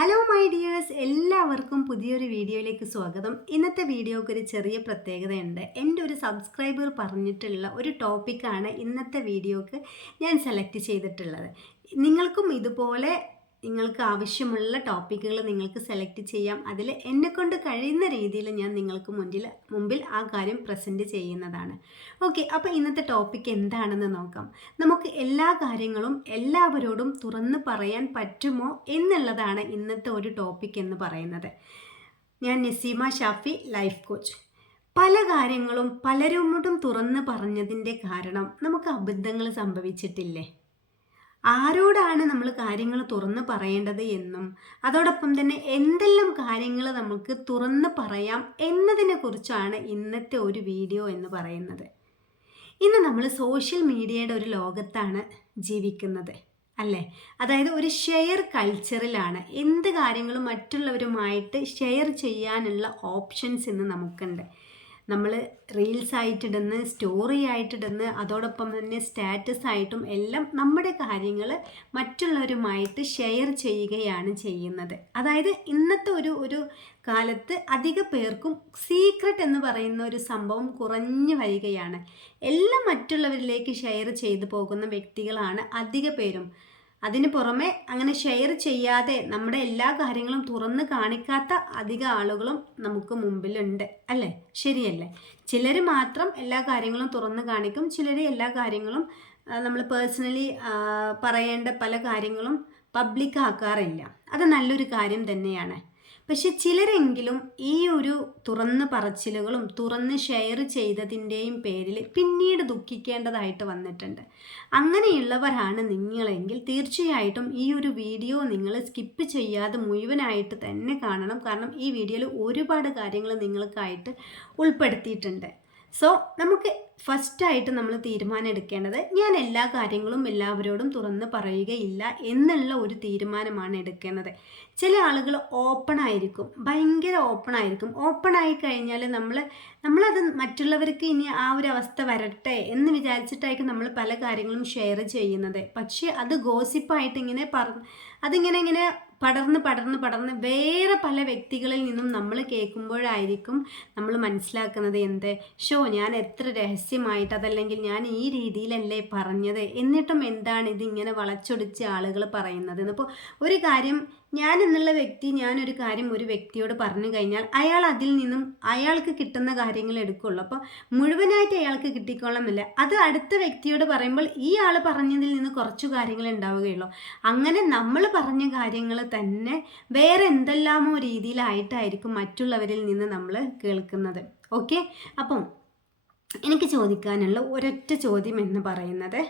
Hello my dears എല്ലാവർക്കും പുതിയൊരു വീഡിയോയിലേക്ക് സ്വാഗതം. ഇന്നത്തെ വീഡിയോക്ക് ഒരു ചെറിയ പ്രത്യേകതയുണ്ട്. എന്റെ ഒരു സബ്സ്ക്രൈബർ പറഞ്ഞിട്ടുള്ള ഒരു ടോപ്പിക്കാണ് ഇന്നത്തെ വീഡിയോക്ക് ഞാൻ സെലക്ട് ചെയ്തിട്ടുള്ളത്. നിങ്ങൾക്കും ഇതുപോലെ നിങ്ങൾക്ക് ആവശ്യമുള്ള ടോപ്പിക്കുകൾ നിങ്ങൾക്ക് സെലക്ട് ചെയ്യാം. അതിൽ എന്നെക്കൊണ്ട് കഴിയുന്ന രീതിയിൽ ഞാൻ നിങ്ങൾക്ക് മുന്നിൽ മുമ്പിൽ ആ കാര്യം പ്രസന്റ് ചെയ്യുന്നതാണ്. ഓക്കെ അപ്പോൾ ഇന്നത്തെ ടോപ്പിക് എന്താണെന്ന് നോക്കാം. നമുക്ക് എല്ലാ കാര്യങ്ങളും എല്ലാവരോടും തുറന്ന് പറയാൻ പറ്റുമോ എന്നുള്ളതാണ് ഇന്നത്തെ ഒരു ടോപ്പിക് എന്ന് പറയുന്നത്. ഞാൻ നസീമ ഷാഫി ലൈഫ് കോച്ച് പല കാര്യങ്ങളും പലരോടും തുറന്ന് പറഞ്ഞതിന്റെ കാരണം നമുക്ക് അബദ്ധങ്ങൾ സംഭവിച്ചിട്ടില്ലേ? ആരോടാണ് നമ്മൾ കാര്യങ്ങൾ തുറന്ന് പറയേണ്ടത് എന്നും അതോടൊപ്പം തന്നെ എന്തെല്ലാം കാര്യങ്ങൾ നമുക്ക് തുറന്ന് പറയാം എന്നതിനെ കുറിച്ചാണ് ഇന്നത്തെ ഒരു വീഡിയോ എന്ന് പറയുന്നത്. ഇന്ന് നമ്മൾ സോഷ്യൽ മീഡിയയുടെ ഒരു ലോകത്താണ് ജീവിക്കുന്നത് അല്ലേ? അതായത് ഒരു ഷെയർ കൾച്ചറിലാണ്. എന്ത് കാര്യങ്ങളും മറ്റുള്ളവരുമായിട്ട് ഷെയർ ചെയ്യാനുള്ള ഓപ്ഷൻസ് ഇന്ന് നമുക്കുണ്ട്. നമ്മൾ റീൽസ് ആയിട്ടിടുന്ന് സ്റ്റോറി ആയിട്ടിടുന്ന് അതോടൊപ്പം തന്നെ സ്റ്റാറ്റസ് ആയിട്ടും എല്ലാം നമ്മുടെ കാര്യങ്ങൾ മറ്റുള്ളവരുമായിട്ട് ഷെയർ ചെയ്യുകയാണ് ചെയ്യുന്നത്. അതായത് ഇന്നത്തെ ഒരു ഒരു കാലത്ത് അധിക പേർക്കും സീക്രട്ട് എന്ന് പറയുന്ന ഒരു സംഭവം കുറഞ്ഞു വരികയാണ്. എല്ലാം മറ്റുള്ളവരിലേക്ക് ഷെയർ ചെയ്തു പോകുന്ന വ്യക്തികളാണ് അധിക പേരും. അതിന് പുറമെ അങ്ങനെ ഷെയർ ചെയ്യാതെ നമ്മുടെ എല്ലാ കാര്യങ്ങളും തുറന്ന് കാണിക്കാത്ത അധിക ആളുകളും നമുക്ക് മുമ്പിലുണ്ട് അല്ലേ? ശരിയല്ലേ? ചിലർ മാത്രം എല്ലാ കാര്യങ്ങളും തുറന്ന് കാണിക്കും ചിലർ എല്ലാ കാര്യങ്ങളും നമ്മൾ പേഴ്സണലി പറയേണ്ട പല കാര്യങ്ങളും പബ്ലിക് ആക്കാറില്ല. അത് നല്ലൊരു കാര്യം തന്നെയാണ്. പക്ഷെ ചിലരെങ്കിലും ഈ ഒരു തുറന്ന് പറച്ചിലുകളും തുറന്ന് ഷെയർ ചെയ്തതിന്റെയും പേരിൽ പിന്നീട് ദുഃഖിക്കേണ്ടതായിട്ട് വന്നിട്ടുണ്ട്. അങ്ങനെയുള്ളവരാണ് നിങ്ങളെങ്കിൽ തീർച്ചയായിട്ടും ഈ ഒരു വീഡിയോ നിങ്ങൾ സ്കിപ്പ് ചെയ്യാതെ മുഴുവനായിട്ട് തന്നെ കാണണം. കാരണം ഈ വീഡിയോയിൽ ഒരുപാട് കാര്യങ്ങൾ നിങ്ങൾക്കായിട്ട് ഉൾപ്പെടുത്തിയിട്ടുണ്ട്. സോ നമുക്ക് ഫസ്റ്റായിട്ട് നമ്മൾ തീരുമാനം എടുക്കേണ്ടത് ഞാൻ എല്ലാ കാര്യങ്ങളും എല്ലാവരോടും തുറന്ന് പറയുകയില്ല എന്നുള്ള ഒരു തീരുമാനമാണ് എടുക്കേണ്ടത്. ചില ആളുകൾ ഓപ്പൺ ആയിരിക്കും ഭയങ്കര ഓപ്പൺ ആയിരിക്കും. ഓപ്പൺ ആയി കഴിഞ്ഞാൽ നമ്മൾ നമ്മളത് മറ്റുള്ളവർക്ക് ഇനി ആ ഒരു അവസ്ഥ വരട്ടെ എന്ന് വിചാരിച്ചിട്ടായിരിക്കും നമ്മൾ പല കാര്യങ്ങളും ഷെയർ ചെയ്യുന്നത്. പക്ഷേ അത് ഗോസിപ്പായിട്ട് ഇങ്ങനെ പറ അതിങ്ങനെ ഇങ്ങനെ പടർന്ന് പടർന്ന് പടർന്ന് വേറെ പല വ്യക്തികളിൽ നിന്നും നമ്മൾ കേൾക്കുമ്പോഴായിരിക്കും നമ്മൾ മനസ്സിലാക്കുന്നത് എന്ത്? ഷോ ഞാൻ എത്ര രഹസ്യമായിട്ട് അതല്ലെങ്കിൽ ഞാൻ ഈ രീതിയിലല്ലേ പറഞ്ഞത്? എന്നിട്ടും എന്താണ് ഇതിങ്ങനെ വളച്ചൊടിച്ച് ആളുകൾ പറയുന്നത്? അപ്പോൾ ഒരു കാര്യം ഞാൻ എന്നുള്ള വ്യക്തി ഞാനൊരു കാര്യം ഒരു വ്യക്തിയോട് പറഞ്ഞു കഴിഞ്ഞാൽ അയാൾ അതിൽ നിന്നും അയാൾക്ക് കിട്ടുന്ന കാര്യങ്ങൾ എടുക്കുള്ളൂ. അപ്പോൾ മുഴുവനായിട്ട് അയാൾക്ക് കിട്ടിക്കൊള്ളണമെന്നില്ല അത് അടുത്ത വ്യക്തിയോട് പറയുമ്പോൾ ഈ ആൾ പറഞ്ഞതിൽ നിന്ന് കുറച്ചു കാര്യങ്ങൾ ഉണ്ടാവുകയുള്ളൂ. അങ്ങനെ നമ്മൾ പറഞ്ഞ കാര്യങ്ങൾ തന്നെ വേറെ എന്തെല്ലാമോ രീതിയിലായിട്ടായിരിക്കും മറ്റുള്ളവരിൽ നിന്ന് നമ്മൾ കേൾക്കുന്നത്. ഓക്കെ? അപ്പം എനിക്ക് ചോദിക്കാനുള്ള ഒരൊറ്റ ചോദ്യം എന്ന് പറയുന്നത്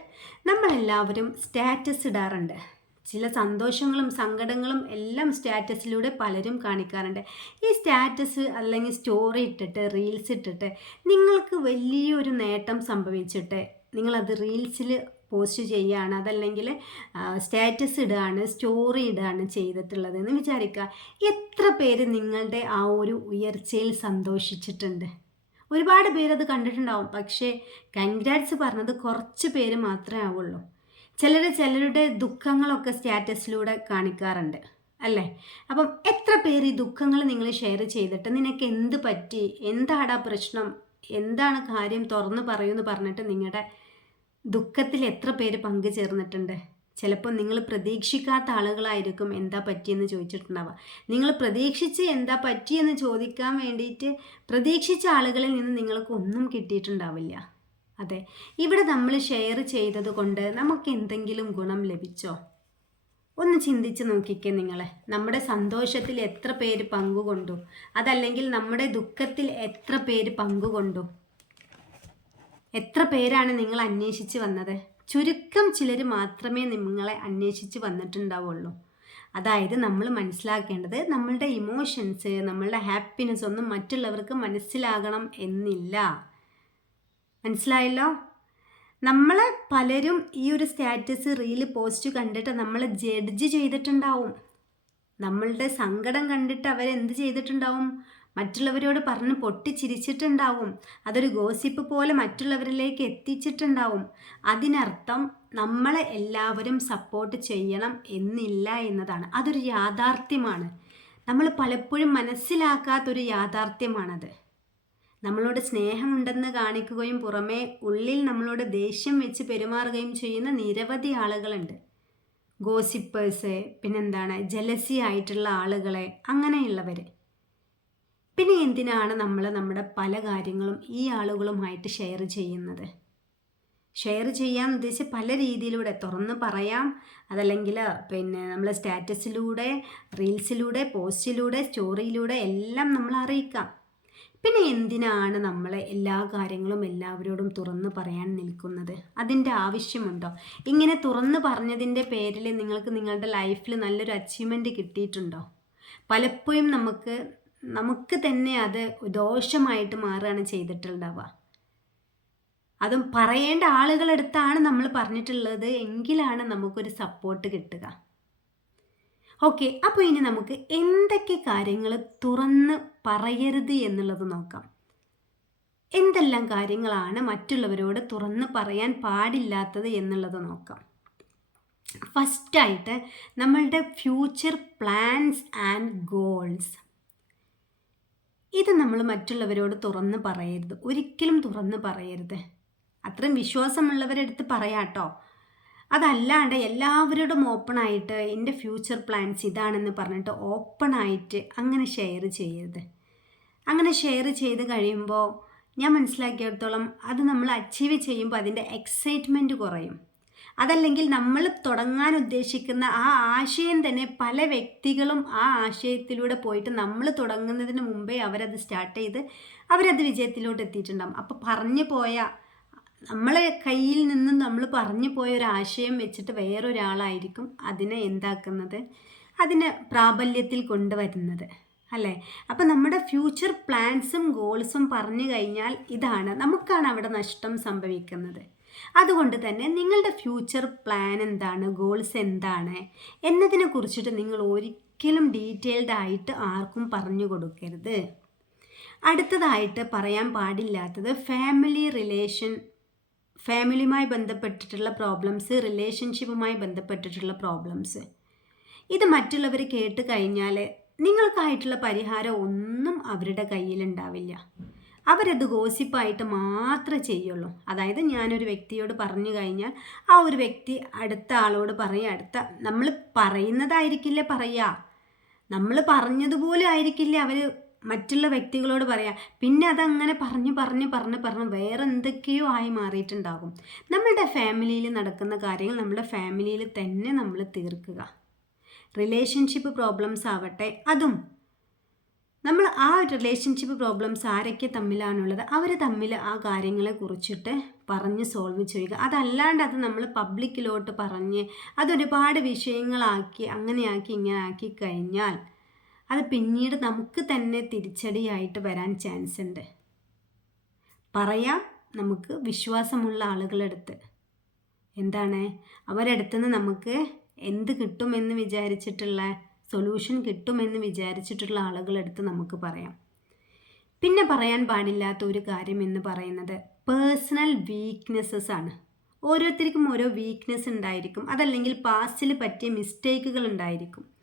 നമ്മളെല്ലാവരും സ്റ്റാറ്റസ് ഇടാറുണ്ട്. ചില സന്തോഷങ്ങളും സങ്കടങ്ങളും എല്ലാം സ്റ്റാറ്റസിലൂടെ പലരും കാണിക്കാറുണ്ട്. ഈ സ്റ്റാറ്റസ് അല്ലെങ്കിൽ സ്റ്റോറി ഇട്ടിട്ട് റീൽസ് ഇട്ടിട്ട് നിങ്ങൾക്ക് വലിയൊരു നേട്ടം സംഭവിച്ചിട്ട് നിങ്ങളത് റീൽസിൽ പോസ്റ്റ് ചെയ്യുകയാണ് അതല്ലെങ്കിൽ സ്റ്റാറ്റസ് ഇടുകയാണ് സ്റ്റോറി ഇടുകയാണ് ചെയ്തിട്ടുള്ളത് എന്ന് വിചാരിക്കുക. എത്ര പേര് നിങ്ങളുടെ ആ ഒരു ഉയർച്ചയിൽ സന്തോഷിച്ചിട്ടുണ്ട്? ഒരുപാട് പേരത് കണ്ടിട്ടുണ്ടാവും. പക്ഷേ കൺഗ്രാറ്റ്സ് പറഞ്ഞത് കുറച്ച് പേര് മാത്രമേ ആവുള്ളൂ. ചിലർ ചിലരുടെ ദുഃഖങ്ങളൊക്കെ സ്റ്റാറ്റസിലൂടെ കാണിക്കാറുണ്ട് അല്ലേ? അപ്പം എത്ര പേര് ഈ ദുഃഖങ്ങൾ നിങ്ങൾ ഷെയർ ചെയ്തിട്ട് നിനക്ക് എന്ത് പറ്റി? എന്താടാ പ്രശ്നം? എന്താണ് കാര്യം? തുറന്ന് പറയുമെന്ന് പറഞ്ഞിട്ട് നിങ്ങളുടെ ദുഃഖത്തിൽ എത്ര പേര് പങ്കുചേർന്നിട്ടുണ്ട്? ചിലപ്പോൾ നിങ്ങൾ പ്രതീക്ഷിക്കാത്ത ആളുകളായിരിക്കും എന്താ പറ്റിയെന്ന് ചോദിച്ചിട്ടുണ്ടാവുക. നിങ്ങൾ പ്രതീക്ഷിച്ച് എന്താ പറ്റിയെന്ന് ചോദിക്കാൻ വേണ്ടിയിട്ട് പ്രതീക്ഷിച്ച ആളുകളിൽ നിന്ന് നിങ്ങൾക്ക് ഒന്നും കിട്ടിയിട്ടുണ്ടാവില്ല. അതെ. ഇവിടെ നമ്മൾ ഷെയർ ചെയ്തത് കൊണ്ട് നമുക്ക് എന്തെങ്കിലും ഗുണം ലഭിച്ചോ? ഒന്ന് ചിന്തിച്ച് നോക്കിക്കേ നിങ്ങളെ. നമ്മുടെ സന്തോഷത്തിൽ എത്ര പേര് പങ്കുകൊണ്ടു? അതല്ലെങ്കിൽ നമ്മുടെ ദുഃഖത്തിൽ എത്ര പേര് പങ്കുകൊണ്ടു? എത്ര പേരാണ് നിങ്ങൾ അന്വേഷിച്ച് വന്നത്? ചുരുക്കം ചിലർ മാത്രമേ നിങ്ങളെ അന്വേഷിച്ച് വന്നിട്ടുണ്ടാവുള്ളൂ. അതായത് നമ്മൾ മനസ്സിലാക്കേണ്ടത് നമ്മളുടെ ഇമോഷൻസ് നമ്മളുടെ ഹാപ്പിനെസ് ഒന്നും മറ്റുള്ളവർക്ക് മനസ്സിലാകണം എന്നില്ല. മനസ്സിലായല്ലോ? നമ്മൾ പലരും ഈ ഒരു സ്റ്റാറ്റസ് റീൽ പോസ്റ്റ് കണ്ടിട്ട് നമ്മൾ ജഡ്ജ് ചെയ്തിട്ടുണ്ടാവും. നമ്മളുടെ സങ്കടം കണ്ടിട്ട് അവരെന്ത് ചെയ്തിട്ടുണ്ടാവും? മറ്റുള്ളവരോട് പറഞ്ഞ് പൊട്ടിച്ചിരിച്ചിട്ടുണ്ടാവും. അതൊരു ഗോസിപ്പ് പോലെ മറ്റുള്ളവരിലേക്ക് എത്തിച്ചിട്ടുണ്ടാവും. അതിനർത്ഥം നമ്മളെ എല്ലാവരും സപ്പോർട്ട് ചെയ്യണം എന്നില്ല എന്നതാണ്. അതൊരു യാഥാർത്ഥ്യമാണ്. നമ്മൾ പലപ്പോഴും മനസ്സിലാക്കാത്തൊരു യാഥാർത്ഥ്യമാണത്. നമ്മളോട് സ്നേഹമുണ്ടെന്ന് കാണിക്കുകയും പുറമേ ഉള്ളിൽ നമ്മളോട് ദേഷ്യം വെച്ച് പെരുമാറുകയും ചെയ്യുന്ന നിരവധി ആളുകളുണ്ട്. ഗോസിപ്പേഴ്സ് പിന്നെന്താണ് ജലസി ആയിട്ടുള്ള ആളുകളെ അങ്ങനെയുള്ളവർ പിന്നെ എന്തിനാണ് നമ്മൾ നമ്മുടെ പല കാര്യങ്ങളും ഈ ആളുകളുമായിട്ട് ഷെയർ ചെയ്യുന്നത്? ഷെയർ ചെയ്യാൻ ഉദ്ദേശിച്ച് പല രീതിയിലൂടെ തുറന്ന് പറയാം അതല്ലെങ്കിൽ പിന്നെ നമ്മൾ സ്റ്റാറ്റസിലൂടെ റീൽസിലൂടെ പോസ്റ്റിലൂടെ സ്റ്റോറിയിലൂടെ എല്ലാം നമ്മൾ അറിയിക്കാം. പിന്നെ എന്തിനാണ് നമ്മളെ എല്ലാ കാര്യങ്ങളും എല്ലാവരോടും തുറന്ന് പറയാൻ നിൽക്കുന്നത്? അതിന്റെ ആവശ്യമുണ്ടോ? ഇങ്ങനെ തുറന്ന് പറഞ്ഞതിന്റെ പേരിൽ നിങ്ങൾക്ക് നിങ്ങളുടെ ലൈഫിൽ നല്ലൊരു അച്ചീവ്മെന്റ് കിട്ടിയിട്ടുണ്ടോ? പലപ്പോഴും നമുക്ക് നമുക്ക് തന്നെ അത് ദോഷമായിട്ട് മാറുകയാണ് ചെയ്തിട്ടുണ്ടാവുക. അതും പറയേണ്ട ആളുകളെടുത്താണ് നമ്മൾ പറഞ്ഞിട്ടുള്ളത്. എങ്കിലാണ് നമുക്കൊരു സപ്പോർട്ട് കിട്ടുക. ഓക്കെ അപ്പോൾ ഇനി നമുക്ക് എന്തൊക്കെ കാര്യങ്ങൾ തുറന്ന് പറയരുത് എന്നുള്ളത് നോക്കാം. എന്തെല്ലാം കാര്യങ്ങളാണ് മറ്റുള്ളവരോട് തുറന്ന് പറയാൻ പാടില്ലാത്തത് എന്നുള്ളത് നോക്കാം. ഫസ്റ്റായിട്ട് നമ്മളുടെ ഫ്യൂച്ചർ പ്ലാൻസ് ആൻഡ് ഗോൾസ് ഇത് നമ്മൾ മറ്റുള്ളവരോട് തുറന്ന് പറയരുത്. ഒരിക്കലും തുറന്ന് പറയരുത്. അത്രയും വിശ്വാസമുള്ളവരെടുത്ത് പറയാട്ടോ. അതല്ലാണ്ട് എല്ലാവരോടും ഓപ്പണായിട്ട് എന്റെ ഫ്യൂച്ചർ പ്ലാൻസ് ഇതാണെന്ന് പറഞ്ഞിട്ട് ഓപ്പണായിട്ട് അങ്ങനെ ഷെയർ ചെയ്യരുത്. അങ്ങനെ ഷെയർ ചെയ്ത് കഴിയുമ്പോൾ ഞാൻ മനസ്സിലാക്കിയിടത്തോളം അത് നമ്മൾ അച്ചീവ് ചെയ്യുമ്പോൾ അതിന്റെ എക്സൈറ്റ്മെന്റ് കുറയും. അതല്ലെങ്കിൽ നമ്മൾ തുടങ്ങാൻ ഉദ്ദേശിക്കുന്ന ആ ആശയം തന്നെ പല വ്യക്തികളും ആ ആശയത്തിലൂടെ പോയിട്ട് നമ്മൾ തുടങ്ങുന്നതിന് മുമ്പേ അവരത് സ്റ്റാർട്ട് ചെയ്ത് അവരത് വിജയത്തിലോട്ട് എത്തിയിട്ടുണ്ടാകും അപ്പോൾ പറഞ്ഞു പോയ നമ്മളെ കയ്യിൽ നിന്ന് നമ്മൾ പറഞ്ഞു പോയ ഒരു ആശയം വെച്ചിട്ട് വേറൊരാളായിരിക്കും അതിനെ എന്താക്കുന്നത്? അതിനെ പ്രാബല്യത്തിൽ കൊണ്ടുവരുന്നത് അല്ലേ? അപ്പം നമ്മുടെ ഫ്യൂച്ചർ പ്ലാൻസും ഗോൾസും പറഞ്ഞു കഴിഞ്ഞാൽ ഇതാണ്. നമുക്കാണ് അവിടെ നഷ്ടം സംഭവിക്കുന്നത്. അതുകൊണ്ട് തന്നെ നിങ്ങളുടെ ഫ്യൂച്ചർ പ്ലാൻ എന്താണ്? ഗോൾസ് എന്താണ്? എന്നതിനെ കുറിച്ചിട്ട് നിങ്ങൾ ഒരിക്കലും ഡീറ്റെയിൽഡ് ആയിട്ട് ആർക്കും പറഞ്ഞു കൊടുക്കരുത്. അടുത്തതായിട്ട് പറയാൻ പാടില്ലാത്തത് ഫാമിലി റിലേഷൻ ഫാമിലിയുമായി ബന്ധപ്പെട്ടിട്ടുള്ള പ്രോബ്ലംസ് റിലേഷൻഷിപ്പുമായി ബന്ധപ്പെട്ടിട്ടുള്ള പ്രോബ്ലംസ് ഇത് മറ്റുള്ളവർ കേട്ട് കഴിഞ്ഞാൽ നിങ്ങൾക്കായിട്ടുള്ള പരിഹാരം ഒന്നും അവരുടെ കയ്യിലുണ്ടാവില്ല. അവരത് ഗോസിപ്പായിട്ട് മാത്രമേ ചെയ്യുള്ളൂ. അതായത് ഞാനൊരു വ്യക്തിയോട് പറഞ്ഞു കഴിഞ്ഞാൽ ആ ഒരു വ്യക്തി അടുത്ത ആളോട് പറയുക അടുത്ത നമ്മൾ പറയുന്നതായിരിക്കില്ലേ പറയുക? നമ്മൾ പറഞ്ഞതുപോലെ ആയിരിക്കില്ലേ അവർ മറ്റുള്ള വ്യക്തികളോട് പറയാം പിന്നെ അതങ്ങനെ പറഞ്ഞ് പറഞ്ഞ് പറഞ്ഞ് പറഞ്ഞ് വേറെ എന്തൊക്കെയോ ആയി മാറിയിട്ടുണ്ടാകും. നമ്മളുടെ ഫാമിലിയിൽ നടക്കുന്ന കാര്യങ്ങൾ നമ്മുടെ ഫാമിലിയിൽ തന്നെ നമ്മൾ തീർക്കുക. റിലേഷൻഷിപ്പ് പ്രോബ്ലംസ് ആവട്ടെ അതും. നമ്മൾ ആ റിലേഷൻഷിപ്പ് പ്രോബ്ലംസ് ആരൊക്കെ തമ്മിലാണുള്ളത് അവർ തമ്മിൽ ആ കാര്യങ്ങളെ കുറിച്ചിട്ട് പറഞ്ഞ് സോൾവ് ചെയ്യുക. അതല്ലാണ്ട് അത് നമ്മൾ പബ്ലിക്കിലോട്ട് പറഞ്ഞ് അതൊരുപാട് വിഷയങ്ങളാക്കി അങ്ങനെയാക്കി ഇങ്ങനെ ആക്കി കഴിഞ്ഞാൽ അത് പിന്നീട് നമുക്ക് തന്നെ തിരിച്ചടിയായിട്ട് വരാൻ ചാൻസ് ഉണ്ട്. പറയാം നമുക്ക് വിശ്വാസമുള്ള ആളുകളെടുത്ത്. എന്താണ്? അവരെടുത്തുനിന്ന് നമുക്ക് എന്ത് കിട്ടുമെന്ന് വിചാരിച്ചിട്ടുള്ള സൊല്യൂഷൻ കിട്ടുമെന്ന് വിചാരിച്ചിട്ടുള്ള ആളുകളെടുത്ത് നമുക്ക് പറയാം. പിന്നെ പറയാൻ പാടില്ലാത്ത ഒരു കാര്യം എന്ന് പറയുന്നത് പേഴ്സണൽ വീക്ക്നെസ്സസ് ആണ്. ഓരോരുത്തർക്കും ഓരോ വീക്ക്നെസ് ഉണ്ടായിരിക്കും. അതല്ലെങ്കിൽ പാസ്റ്റിൽ പറ്റിയ മിസ്റ്റേക്കുകൾ ഉണ്ടായിരിക്കും.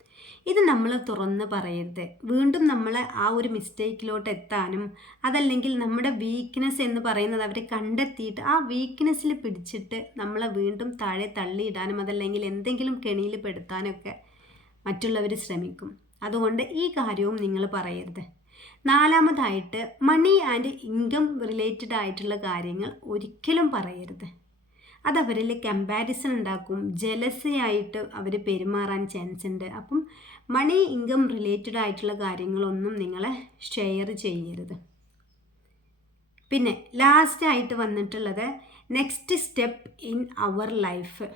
ഇത് നമ്മൾ തുറന്ന് പറയരുത്. വീണ്ടും നമ്മൾ ആ ഒരു മിസ്റ്റേക്കിലോട്ട് എത്താനും അതല്ലെങ്കിൽ നമ്മുടെ വീക്ക്നെസ് എന്ന് പറയുന്നത് അവരെ കണ്ടെത്തിയിട്ട് ആ വീക്ക്നെസ്സിൽ പിടിച്ചിട്ട് നമ്മളെ വീണ്ടും താഴെ തള്ളിയിടാനും അതല്ലെങ്കിൽ എന്തെങ്കിലും കെണിയിൽ പെടുത്താനൊക്കെ മറ്റുള്ളവർ ശ്രമിക്കും. അതുകൊണ്ട് ഈ കാര്യവും നിങ്ങൾ പറയരുത്. നാലാമതായിട്ട് മണി ആൻഡ് ഇൻകം റിലേറ്റഡ് ആയിട്ടുള്ള കാര്യങ്ങൾ ഒരിക്കലും പറയരുത്. അതവരിൽ കമ്പാരിസൺ ഉണ്ടാക്കും. ജലസയായിട്ട് അവർ പെരുമാറാൻ ചാൻസ് ഉണ്ട്. അപ്പം മണി ഇൻകം റിലേറ്റഡ് ആയിട്ടുള്ള കാര്യങ്ങളൊന്നും നിങ്ങൾ ഷെയർ ചെയ്യരുത്. പിന്നെ ലാസ്റ്റ് ആയിട്ട് വന്നിട്ടുള്ളത് next step in our life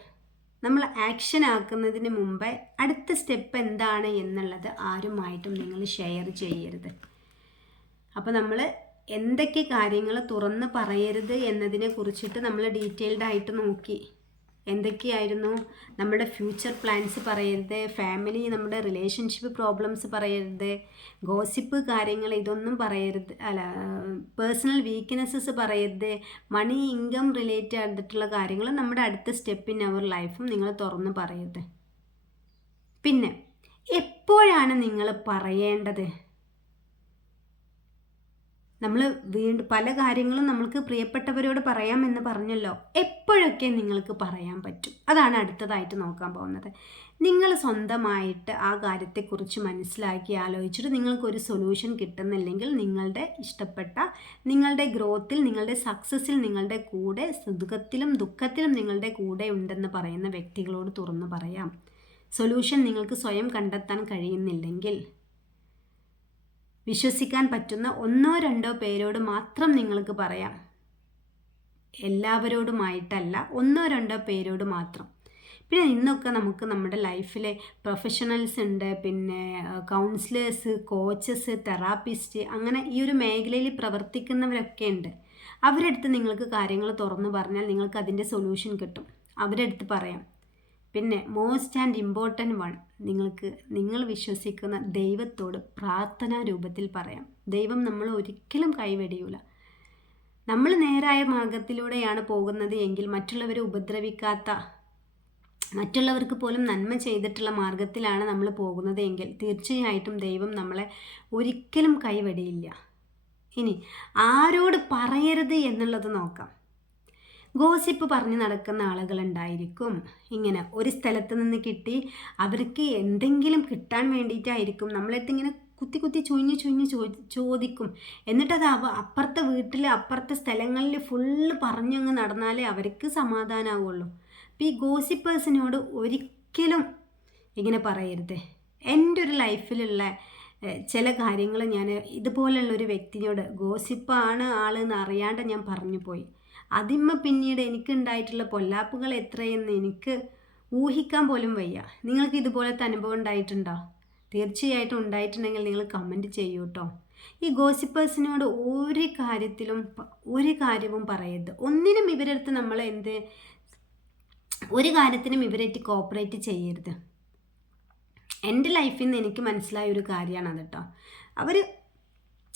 നമ്മൾ ആക്ഷൻ ആക്കുന്നതിന് മുമ്പേ അടുത്ത സ്റ്റെപ്പ് എന്താണ് എന്നുള്ളത് ആരുമായിട്ടും നിങ്ങൾ ഷെയർ ചെയ്യരുത്. അപ്പോൾ നമ്മൾ എന്തൊക്കെ കാര്യങ്ങൾ തുറന്ന് പറയരുത് എന്നതിനെ കുറിച്ചിട്ട് നമ്മൾ ഡീറ്റെയിൽഡ് ആയിട്ട് നോക്കി. എന്തൊക്കെയായിരുന്നു നമ്മുടെ ഫ്യൂച്ചർ പ്ലാൻസ് പറയരുത് ഫാമിലി നമ്മുടെ റിലേഷൻഷിപ്പ് പ്രോബ്ലംസ് പറയരുത് ഗോസിപ്പ് കാര്യങ്ങൾ ഇതൊന്നും പറയരുത് അല്ല പേഴ്സണൽ വീക്ക്നെസ്സസ് പറയരുത് മണി ഇൻകം റിലേറ്റ് ആയിട്ടുള്ള കാര്യങ്ങൾ നമ്മുടെ അടുത്ത സ്റ്റെപ്പ് ഇൻ അവർ ലൈഫും നിങ്ങൾ തുറന്ന് പറയരുത്. പിന്നെ എപ്പോഴാണ് നിങ്ങൾ പറയേണ്ടത്? നമ്മൾ വീണ്ടും പല കാര്യങ്ങളും നമ്മൾക്ക് പ്രിയപ്പെട്ടവരോട് പറയാം എന്ന് പറഞ്ഞല്ലോ. എപ്പോഴൊക്കെ നിങ്ങൾക്ക് പറയാൻ പറ്റും? അതാണ് അടുത്തതായിട്ട് നോക്കാൻ പോകുന്നത്. നിങ്ങൾ സ്വന്തമായിട്ട് ആ കാര്യത്തെക്കുറിച്ച് മനസ്സിലാക്കി ആലോചിച്ചിട്ട് നിങ്ങൾക്കൊരു സൊല്യൂഷൻ കിട്ടുന്നില്ലെങ്കിൽ നിങ്ങളുടെ ഇഷ്ടപ്പെട്ട നിങ്ങളുടെ ഗ്രോത്തിൽ നിങ്ങളുടെ സക്സസ്സിൽ നിങ്ങളുടെ കൂടെ സുഖത്തിലും ദുഃഖത്തിലും നിങ്ങളുടെ കൂടെ ഉണ്ടെന്ന് പറയുന്ന വ്യക്തികളോട് തുറന്നു പറയാം. സൊല്യൂഷൻ നിങ്ങൾക്ക് സ്വയം കണ്ടെത്താൻ കഴിയുന്നില്ലെങ്കിൽ വിശ്വസിക്കാൻ പറ്റുന്ന ഒന്നോ രണ്ടോ പേരോട് മാത്രം നിങ്ങൾക്ക് പറയാം. എല്ലാവരോടുമായിട്ടല്ല ഒന്നോ രണ്ടോ പേരോട് മാത്രം. പിന്നെ ഇന്നൊക്കെ നമുക്ക് നമ്മുടെ ലൈഫിലെ പ്രൊഫഷണൽസ് ഉണ്ട് പിന്നെ കൗൺസിലേഴ്സ് കോച്ചസ് തെറാപ്പിസ്റ്റ് അങ്ങനെ ഈ ഒരു മേഖലയിൽ പ്രവർത്തിക്കുന്നവരൊക്കെ ഉണ്ട്. അവരെടുത്ത് നിങ്ങൾക്ക് കാര്യങ്ങൾ തുറന്നു പറഞ്ഞാൽ നിങ്ങൾക്ക് അതിന്റെ സൊല്യൂഷൻ കിട്ടും. അവരെടുത്ത് പറയാം. പിന്നെ മോസ്റ്റ് ആൻഡ് ഇമ്പോർട്ടന്റ് വൺ നിങ്ങൾക്ക് നിങ്ങൾ വിശ്വസിക്കുന്ന ദൈവത്തോട് പ്രാർത്ഥനാ രൂപത്തിൽ പറയാം. ദൈവം നമ്മൾ ഒരിക്കലും കൈവെടിയൂല. നമ്മൾ നേരായ മാർഗത്തിലൂടെയാണ് പോകുന്നത് എങ്കിൽ മറ്റുള്ളവരെ ഉപദ്രവിക്കാത്ത മറ്റുള്ളവർക്ക് പോലും നന്മ ചെയ്തിട്ടുള്ള മാർഗത്തിലാണ് നമ്മൾ പോകുന്നത് എങ്കിൽ തീർച്ചയായിട്ടും ദൈവം നമ്മളെ ഒരിക്കലും കൈവെടിയില്ല. ഇനി ആരോട് പറയരുത് എന്നുള്ളത് നോക്കാം. ഗോസിപ്പ് പറഞ്ഞ് നടക്കുന്ന ആളുകളുണ്ടായിരിക്കും. ഇങ്ങനെ ഒരു സ്ഥലത്ത് നിന്ന് കിട്ടി അവർക്ക് എന്തെങ്കിലും കിട്ടാൻ വേണ്ടിയിട്ടായിരിക്കും. നമ്മളടുത്ത് ഇങ്ങനെ കുത്തി കുത്തി ചുഞ്ഞ് ചുഞ്ഞ് ചോദിക്കും. എന്നിട്ടത് അവ അപ്പുറത്തെ വീട്ടിൽ അപ്പുറത്തെ സ്ഥലങ്ങളിൽ ഫുള്ള് പറഞ്ഞങ്ങ് നടന്നാലേ അവർക്ക് സമാധാനമാവുള്ളൂ അപ്പോൾ ഈ ഗോസിപ്പേഴ്സിനോട് ഒരിക്കലും ഇങ്ങനെ പറയരുത്. എന്റെ ഒരു ലൈഫിലുള്ള ചില കാര്യങ്ങൾ ഞാൻ ഇതുപോലുള്ളൊരു വ്യക്തിയോട് ഗോസിപ്പാണ് ആളെന്ന് അറിയാണ്ട് ഞാൻ പറഞ്ഞു പോയി. അതിമ്മ പിന്നീട് എനിക്കുണ്ടായിട്ടുള്ള പൊല്ലാപ്പുകൾ എത്രയെന്ന് എനിക്ക് ഊഹിക്കാൻ പോലും വയ്യ. നിങ്ങൾക്ക് ഇതുപോലത്തെ അനുഭവം ഉണ്ടായിട്ടുണ്ടോ? തീർച്ചയായിട്ടും ഉണ്ടായിട്ടുണ്ടെങ്കിൽ നിങ്ങൾ കമന്റ് ചെയ്യൂ കേട്ടോ ഈ ഗോസിപ്പേഴ്സിനോട് ഒരു കാര്യത്തിലും ഒരു കാര്യവും പറയരുത്. ഒന്നിനും ഇവരടുത്ത് നമ്മൾ എന്ത് ഒരു കാര്യത്തിനും ഇവരായിട്ട് കോപ്പറേറ്റ് ചെയ്യരുത്. എന്റെ ലൈഫിൽ നിന്ന് എനിക്ക് മനസ്സിലായ ഒരു കാര്യമാണ് അത് കേട്ടോ. അവർ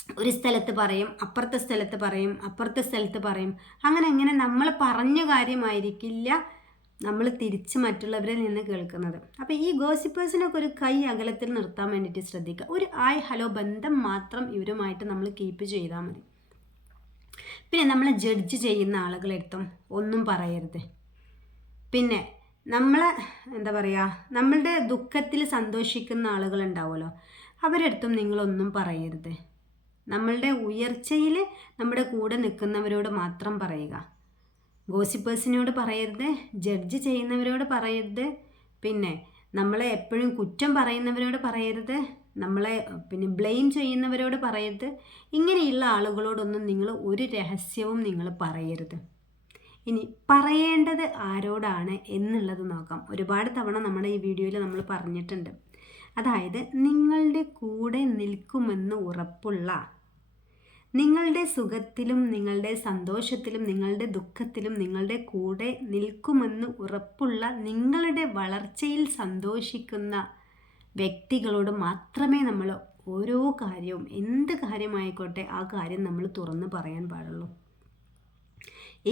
ഒരു സ്ഥലത്ത് പറയും അപ്പുറത്തെ സ്ഥലത്ത് പറയും അപ്പുറത്തെ സ്ഥലത്ത് പറയും. അങ്ങനെ അങ്ങനെ നമ്മൾ പറഞ്ഞ കാര്യമായിരിക്കില്ല നമ്മൾ തിരിച്ച് മറ്റുള്ളവരിൽ നിന്ന് കേൾക്കുന്നത്. അപ്പോൾ ഈ ഗോസിപ്പേഴ്സിനൊക്കെ ഒരു കൈ അകലത്തിൽ നിർത്താൻ വേണ്ടിയിട്ട് ശ്രദ്ധിക്കുക. ഒരു ആയ് ഹലോ ബന്ധം മാത്രം ഇവരുമായിട്ട് നമ്മൾ കീപ്പ് ചെയ്താൽ മതി. പിന്നെ നമ്മൾ ജഡ്ജ് ചെയ്യുന്ന ആളുകളെടുത്തും ഒന്നും പറയരുത്. പിന്നെ നമ്മളെ എന്താ പറയുക നമ്മളുടെ ദുഃഖത്തിൽ സന്തോഷിക്കുന്ന ആളുകളുണ്ടാവുമല്ലോ അവരെടുത്തും നിങ്ങളൊന്നും പറയരുത്. നമ്മളുടെ ഉയർച്ചയിൽ നമ്മുടെ കൂടെ നിൽക്കുന്നവരോട് മാത്രം പറയുക. ഗോസിപ്പേഴ്സിനോട് പറയരുത് ജഡ്ജ് ചെയ്യുന്നവരോട് പറയരുത്. പിന്നെ നമ്മളെ എപ്പോഴും കുറ്റം പറയുന്നവരോട് പറയരുത് നമ്മളെ പിന്നെ ബ്ലെയിം ചെയ്യുന്നവരോട് പറയരുത്. ഇങ്ങനെയുള്ള ആളുകളോടൊന്നും നിങ്ങൾ ഒരു രഹസ്യവും നിങ്ങൾ പറയരുത്. ഇനി പറയേണ്ടത് ആരോടാണ് എന്നുള്ളത് നോക്കാം. ഒരുപാട് തവണ നമ്മുടെ ഈ വീഡിയോയിൽ നമ്മൾ പറഞ്ഞിട്ടുണ്ട്. അതായത് നിങ്ങളുടെ കൂടെ നിൽക്കുമെന്ന് ഉറപ്പുള്ള നിങ്ങളുടെ സുഖത്തിലും നിങ്ങളുടെ സന്തോഷത്തിലും നിങ്ങളുടെ ദുഃഖത്തിലും നിങ്ങളുടെ കൂടെ നിൽക്കുമെന്ന് ഉറപ്പുള്ള നിങ്ങളുടെ വളർച്ചയിൽ സന്തോഷിക്കുന്ന വ്യക്തികളോട് മാത്രമേ നമ്മൾ ഓരോ കാര്യവും എന്ത് കാര്യമായിക്കോട്ടെ ആ കാര്യം നമ്മൾ തുറന്ന് പറയാൻ പാടുള്ളൂ.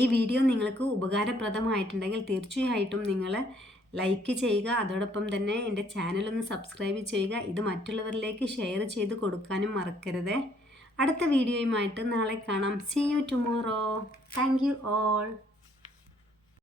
ഈ വീഡിയോ നിങ്ങൾക്ക് ഉപകാരപ്രദമായിട്ടുണ്ടെങ്കിൽ തീർച്ചയായിട്ടും നിങ്ങൾ ലൈക്ക് ചെയ്യുക അതോടൊപ്പം തന്നെ എന്റെ ചാനലൊന്ന് സബ്സ്ക്രൈബ് ചെയ്യുക ഇത് മറ്റുള്ളവരിലേക്ക് ഷെയർ ചെയ്ത് കൊടുക്കാനും മറക്കരുത്. അടുത്ത വീഡിയോയുമായിട്ട് നാളെ കാണാം. See you tomorrow thank you all